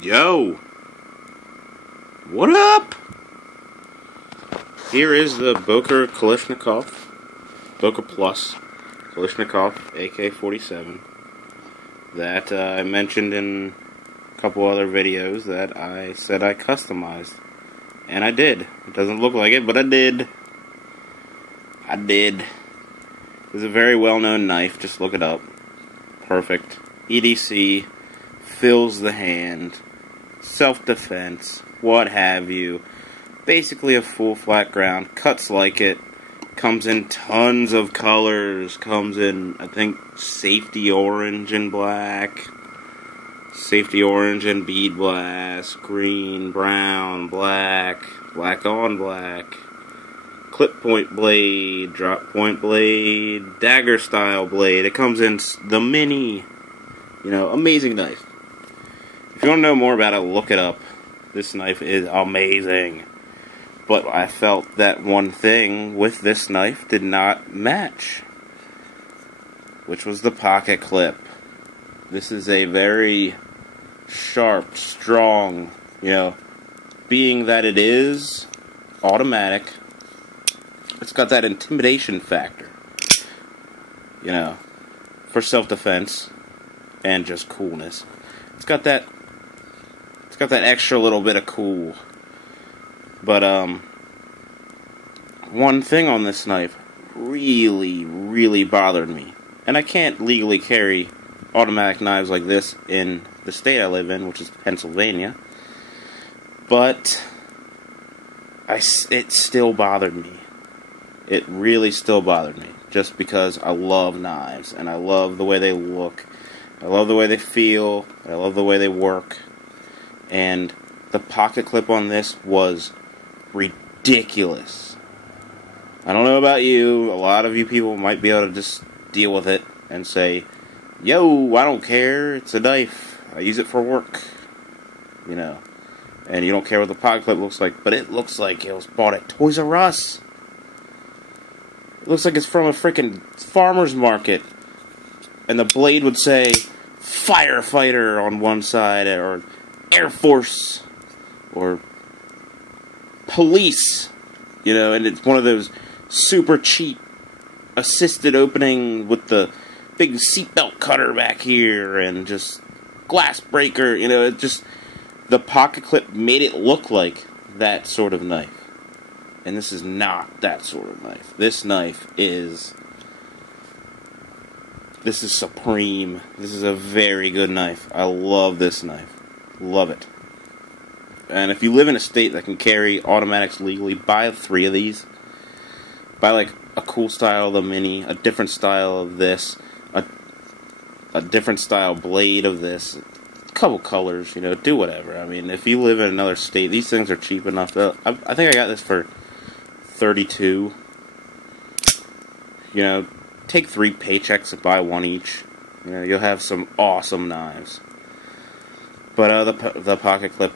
Yo! What up? Here is the Boker Kalashnikov, Boker Plus Kalashnikov AK-47 that I mentioned in a couple other videos that I said I customized. And I did. It doesn't look like it, but I did. It's a very well-known knife. Just look it up. Perfect. EDC. Fills the hand. Self-defense. What have you. Basically a full flat ground. Cuts like it. Comes in tons of colors. Comes in, I think, safety orange and black. Safety orange and bead blast. Green, brown, black. Black on black. Clip point blade. Drop point blade. Dagger style blade. It comes in the mini. You know, amazing knife. If you want to know more about it, look it up. This knife is amazing. But I felt that one thing with this knife did not match, which was the pocket clip. This is a very sharp, strong, being that it is automatic, it's got that intimidation factor, for self-defense and just coolness. It's got that extra little bit of cool. But one thing on this knife really, really bothered me. And I can't legally carry automatic knives like this in the state I live in, which is Pennsylvania. But it still bothered me. It really still bothered me. Just because I love knives, and I love the way they look. I love the way they feel. I love the way they work. And the pocket clip on this was ridiculous. I don't know about you. A lot of you people might be able to just deal with it and say, yo, I don't care. It's a knife. I use it for work. And you don't care what the pocket clip looks like. But it looks like it was bought at Toys R Us. It looks like it's from a freaking farmer's market. And the blade would say firefighter on one side, or Air Force, or police, and it's one of those super cheap assisted opening with the big seatbelt cutter back here, and just glass breaker, it just, the pocket clip made it look like that sort of knife. And this is not that sort of knife. This knife is... This is supreme. This is a very good knife. I love this knife. Love it. And if you live in a state that can carry automatics legally, buy 3 of these. Buy like a cool style of the mini, a different style of this, a different style blade of this, a couple colors, do whatever. I mean, if you live in another state, these things are cheap enough. I think I got this for $32. Take 3 paychecks and buy 1 each. You'll have some awesome knives. But the pocket clip,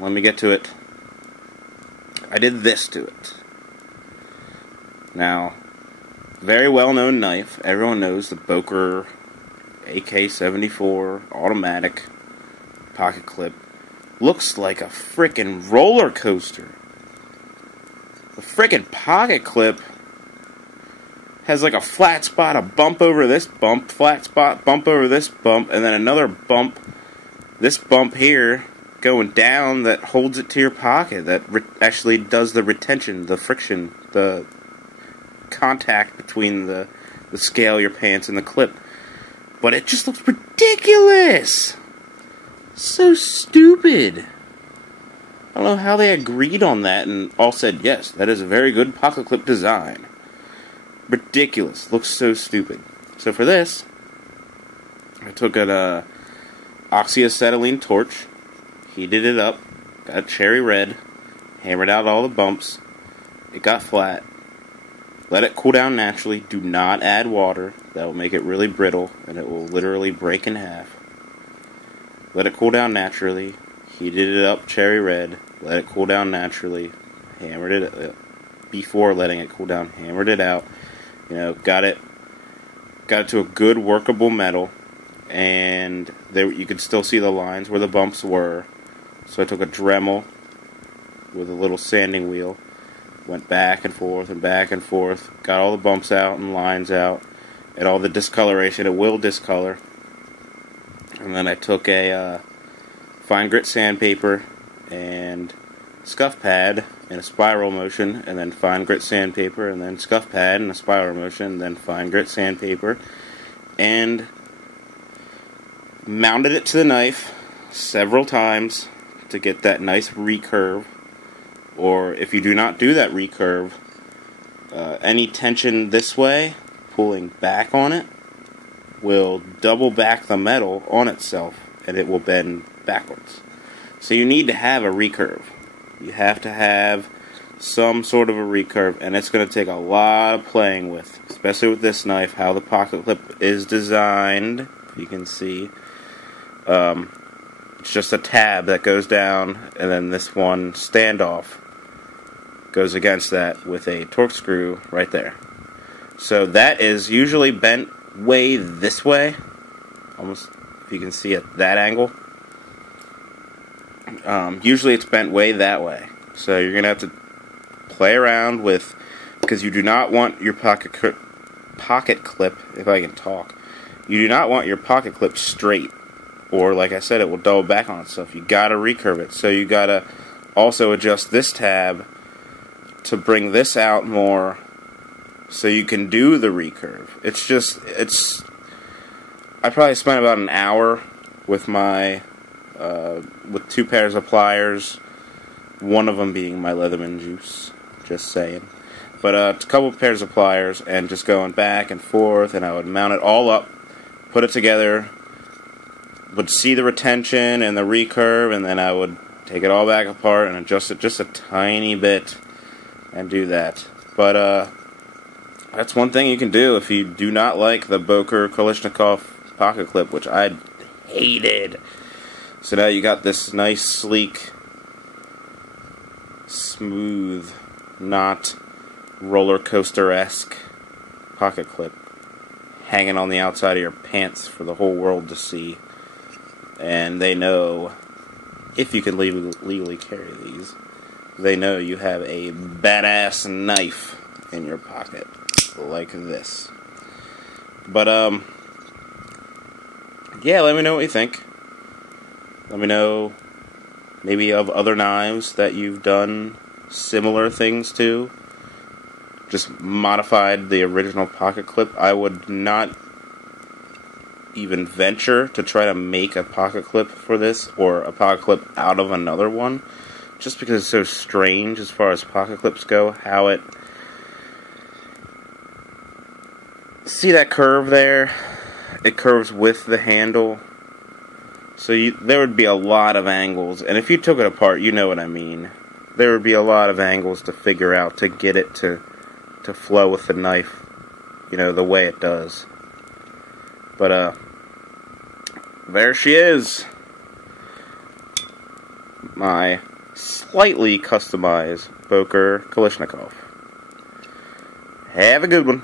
let me get to it. I did this to it. Now, very well-known knife. Everyone knows the Boker AK-74 automatic pocket clip. Looks like a frickin' roller coaster. The frickin' pocket clip has like a flat spot, a bump over this bump, flat spot, bump over this bump, and then another bump, this bump here, going down that holds it to your pocket, that actually does the retention, the friction, the contact between the scale, your pants, and the clip. But it just looks ridiculous! So stupid! I don't know how they agreed on that and all said, yes, that is a very good pocket clip design. Ridiculous. Looks so stupid. So for this, I took an oxyacetylene torch, heated it up, got cherry red, hammered out all the bumps. It got flat. Let it cool down naturally. Do not add water. That will make it really brittle, and it will literally break in half. Let it cool down naturally. Heated it up cherry red. Let it cool down naturally. Hammered it before letting it cool down. Hammered it out. Got it to a good workable metal. and there you could still see the lines where the bumps were. So I took a Dremel with a little sanding wheel, went back and forth, got all the bumps out and lines out, and all the discoloration. It will discolor. And then I took a fine grit sandpaper and scuff pad in a spiral motion, and then fine grit sandpaper, and then scuff pad in a spiral motion, and then fine grit sandpaper, and mounted it to the knife several times to get that nice recurve. Or if you do not do that recurve, any tension this way, pulling back on it, will double back the metal on itself, and it will bend backwards. So you need to have a recurve. You have to have some sort of a recurve, and it's going to take a lot of playing with, especially with this knife, how the pocket clip is designed. If you can see, it's just a tab that goes down, and then this one standoff goes against that with a torque screw right there. So that is usually bent way this way, almost, if you can see at that angle. Usually it's bent way that way. So you're going to have to play around with, because you do not want your pocket clip, if I can talk, you do not want your pocket clip straight, or like I said, it will double back on itself. You got to recurve it. So you got to also adjust this tab to bring this out more so you can do the recurve. I probably spent about an hour with my with 2 pairs of pliers, one of them being my Leatherman Juice, just saying. But a couple pairs of pliers, and just going back and forth, and I would mount it all up, put it together, would see the retention and the recurve, and then I would take it all back apart and adjust it just a tiny bit and do that. But that's one thing you can do if you do not like the Boker Kalashnikov pocket clip, which I hated. So now you got this nice, sleek, smooth, not roller coaster-esque pocket clip hanging on the outside of your pants for the whole world to see. And they know, if you can legally carry these, they know you have a badass knife in your pocket, like this. But, yeah, let me know what you think. Let me know maybe of other knives that you've done similar things to. Just modified the original pocket clip. I would not even venture to try to make a pocket clip for this, or a pocket clip out of another one, just because it's so strange as far as pocket clips go, how it... See that curve there? It curves with the handle. So there would be a lot of angles, and if you took it apart, you know what I mean. There would be a lot of angles to figure out to get it to flow with the knife, you know, the way it does. But, there she is. My slightly customized Boker Kalashnikov. Have a good one.